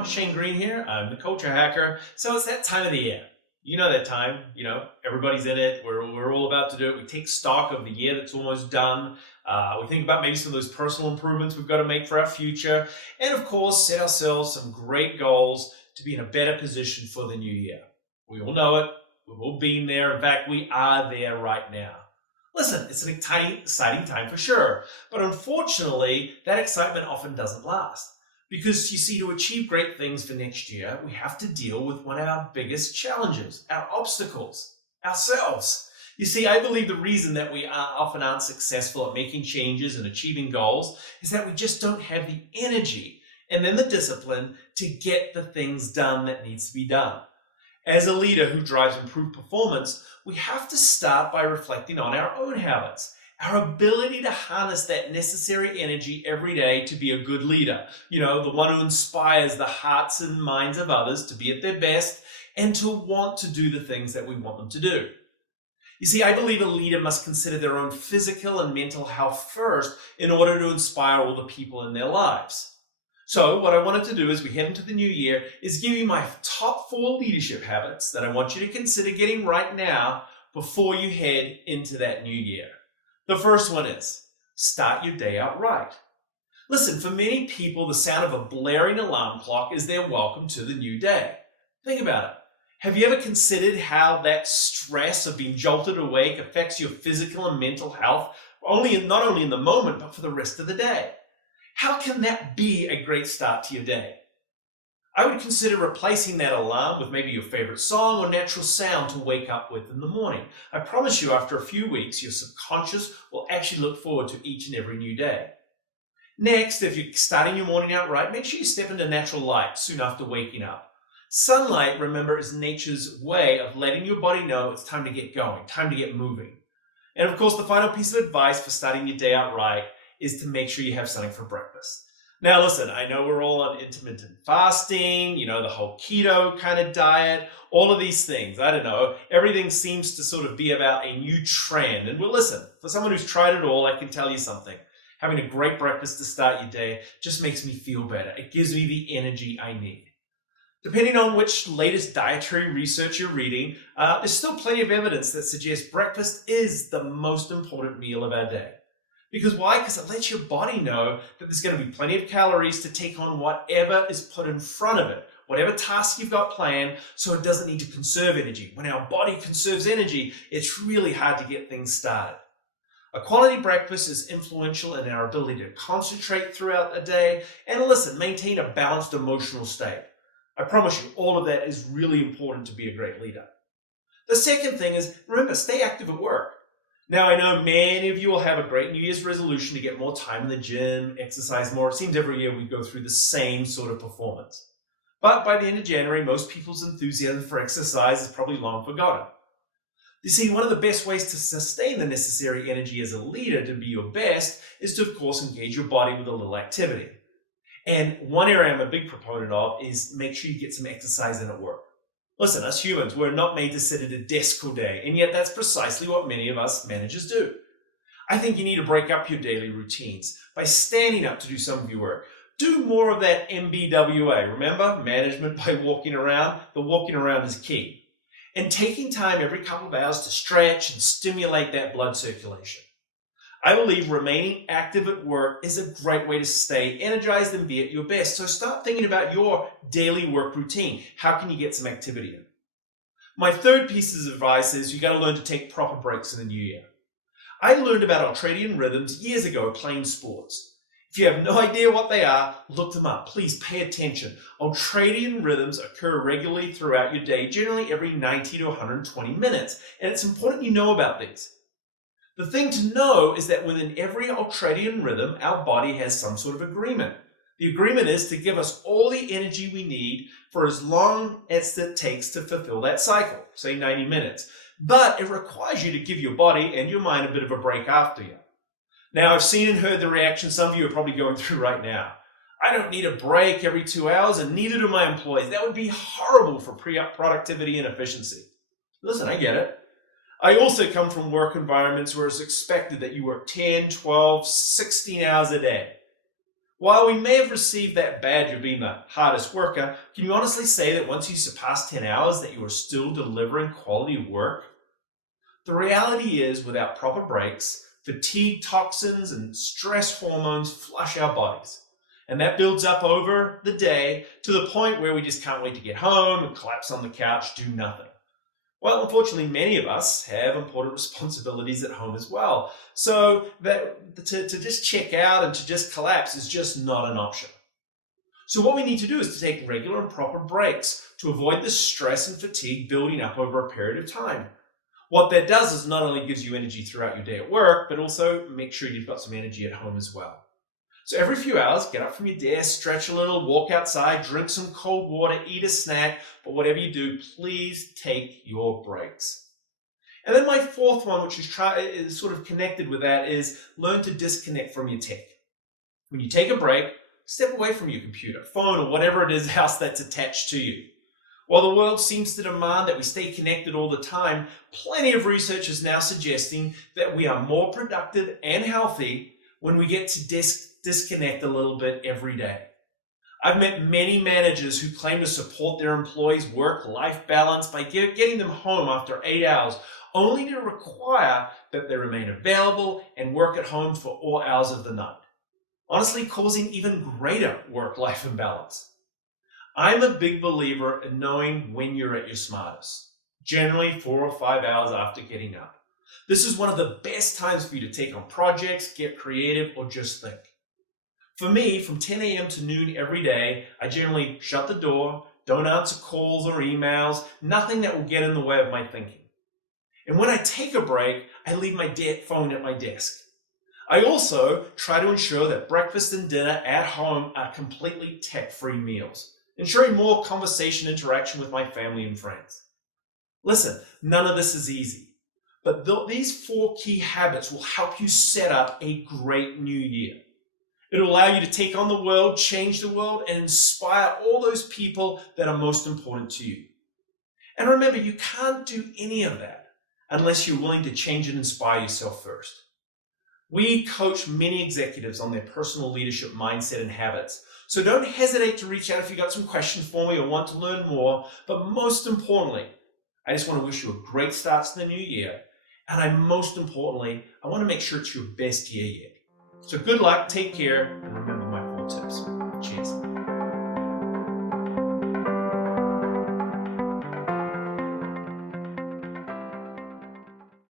everyone, Shane Green here. I'm the Culture Hacker. So it's that time of the year. You know that time, everybody's in it. We're all about to do it. We take stock of the year that's almost done. We think about maybe some of those personal improvements we've got to make for our future. And of course, set ourselves some great goals to be in a better position for the new year. We all know it. We've all been there. In fact, we are there right now. Listen, it's an exciting time for sure. But unfortunately, that excitement often doesn't last. Because you see, to achieve great things for next year, we have to deal with one of our biggest challenges, our obstacles, ourselves. You see, I believe the reason that we often aren't successful at making changes and achieving goals is that we just don't have the energy and then the discipline to get the things done that needs to be done. As a leader who drives improved performance, we have to start by reflecting on our own habits, our ability to harness that necessary energy every day to be a good leader. The one who inspires the hearts and minds of others to be at their best and to want to do the things that we want them to do. You see, I believe a leader must consider their own physical and mental health first in order to inspire all the people in their lives. So what I wanted to do as we head into the new year is give you my top 4 leadership habits that I want you to consider getting right now before you head into that new year. The first one is, start your day out right. Listen, for many people, the sound of a blaring alarm clock is their welcome to the new day. Think about it. Have you ever considered how that stress of being jolted awake affects your physical and mental health, not only in the moment, but for the rest of the day? How can that be a great start to your day? I would consider replacing that alarm with maybe your favorite song or natural sound to wake up with in the morning. I promise you, after a few weeks, your subconscious will actually look forward to each and every new day. Next, if you're starting your morning out right, make sure you step into natural light soon after waking up. Sunlight, remember, is nature's way of letting your body know it's time to get going, time to get moving. And of course, the final piece of advice for starting your day out right is to make sure you have something for breakfast. Now listen, I know we're all on intermittent fasting, the whole keto kind of diet, all of these things. I don't know, everything seems to sort of be about a new trend. And well, listen, for someone who's tried it all, I can tell you something. Having a great breakfast to start your day just makes me feel better. It gives me the energy I need. Depending on which latest dietary research you're reading, there's still plenty of evidence that suggests breakfast is the most important meal of our day. Because why? Because it lets your body know that there's going to be plenty of calories to take on whatever is put in front of it, whatever task you've got planned, so it doesn't need to conserve energy. When our body conserves energy, it's really hard to get things started. A quality breakfast is influential in our ability to concentrate throughout the day and maintain a balanced emotional state. I promise you, all of that is really important to be a great leader. The second thing is, remember, stay active at work. Now, I know many of you will have a great New Year's resolution to get more time in the gym, exercise more. It seems every year we go through the same sort of performance. But by the end of January, most people's enthusiasm for exercise is probably long forgotten. You see, one of the best ways to sustain the necessary energy as a leader to be your best is to, of course, engage your body with a little activity. And one area I'm a big proponent of is make sure you get some exercise in at work. Listen, us humans, we're not made to sit at a desk all day, and yet that's precisely what many of us managers do. I think you need to break up your daily routines by standing up to do some of your work. Do more of that MBWA. Remember, management by walking around. The walking around is key. And taking time every couple of hours to stretch and stimulate that blood circulation. I believe remaining active at work is a great way to stay energized and be at your best. So start thinking about your daily work routine. How can you get some activity in? My third piece of advice is you got to learn to take proper breaks in the new year. I learned about ultradian rhythms years ago playing sports. If you have no idea what they are, look them up. Please pay attention. Ultradian rhythms occur regularly throughout your day, generally every 90 to 120 minutes. And it's important you know about these. The thing to know is that within every ultradian rhythm, our body has some sort of agreement. The agreement is to give us all the energy we need for as long as it takes to fulfill that cycle, say 90 minutes. But it requires you to give your body and your mind a bit of a break after you. Now, I've seen and heard the reaction some of you are probably going through right now. I don't need a break every 2 hours, and neither do my employees. That would be horrible for productivity and efficiency. Listen, I get it. I also come from work environments where it's expected that you work 10, 12, 16 hours a day. While we may have received that badge of being the hardest worker, can you honestly say that once you surpass 10 hours that you are still delivering quality work? The reality is, without proper breaks, fatigue toxins and stress hormones flush our bodies. And that builds up over the day to the point where we just can't wait to get home and collapse on the couch, do nothing. Well, unfortunately, many of us have important responsibilities at home as well. So that to just check out and to just collapse is just not an option. So what we need to do is to take regular and proper breaks to avoid the stress and fatigue building up over a period of time. What that does is not only gives you energy throughout your day at work, but also make sure you've got some energy at home as well. So every few hours, get up from your desk, stretch a little, walk outside, drink some cold water, eat a snack, but whatever you do, please take your breaks. And then my fourth one, which is sort of connected with that, is learn to disconnect from your tech. When you take a break, step away from your computer, phone, or whatever it is else that's attached to you. While the world seems to demand that we stay connected all the time, plenty of research is now suggesting that we are more productive and healthy when we get to disconnect a little bit every day. I've met many managers who claim to support their employees' work-life balance by getting them home after 8 hours, only to require that they remain available and work at home for all hours of the night, honestly causing even greater work-life imbalance. I'm a big believer in knowing when you're at your smartest, generally 4 or 5 hours after getting up. This is one of the best times for you to take on projects, get creative, or just think. For me, from 10 a.m. to noon every day, I generally shut the door, don't answer calls or emails, nothing that will get in the way of my thinking. And when I take a break, I leave my phone at my desk. I also try to ensure that breakfast and dinner at home are completely tech-free meals, ensuring more conversation interaction with my family and friends. Listen, none of this is easy, but these 4 key habits will help you set up a great new year. It'll allow you to take on the world, change the world, and inspire all those people that are most important to you. And remember, you can't do any of that unless you're willing to change and inspire yourself first. We coach many executives on their personal leadership mindset and habits. So don't hesitate to reach out if you've got some questions for me or want to learn more. But most importantly, I just want to wish you a great start to the new year. And most importantly, I want to make sure it's your best year yet. So good luck, take care, and remember my 4 tips.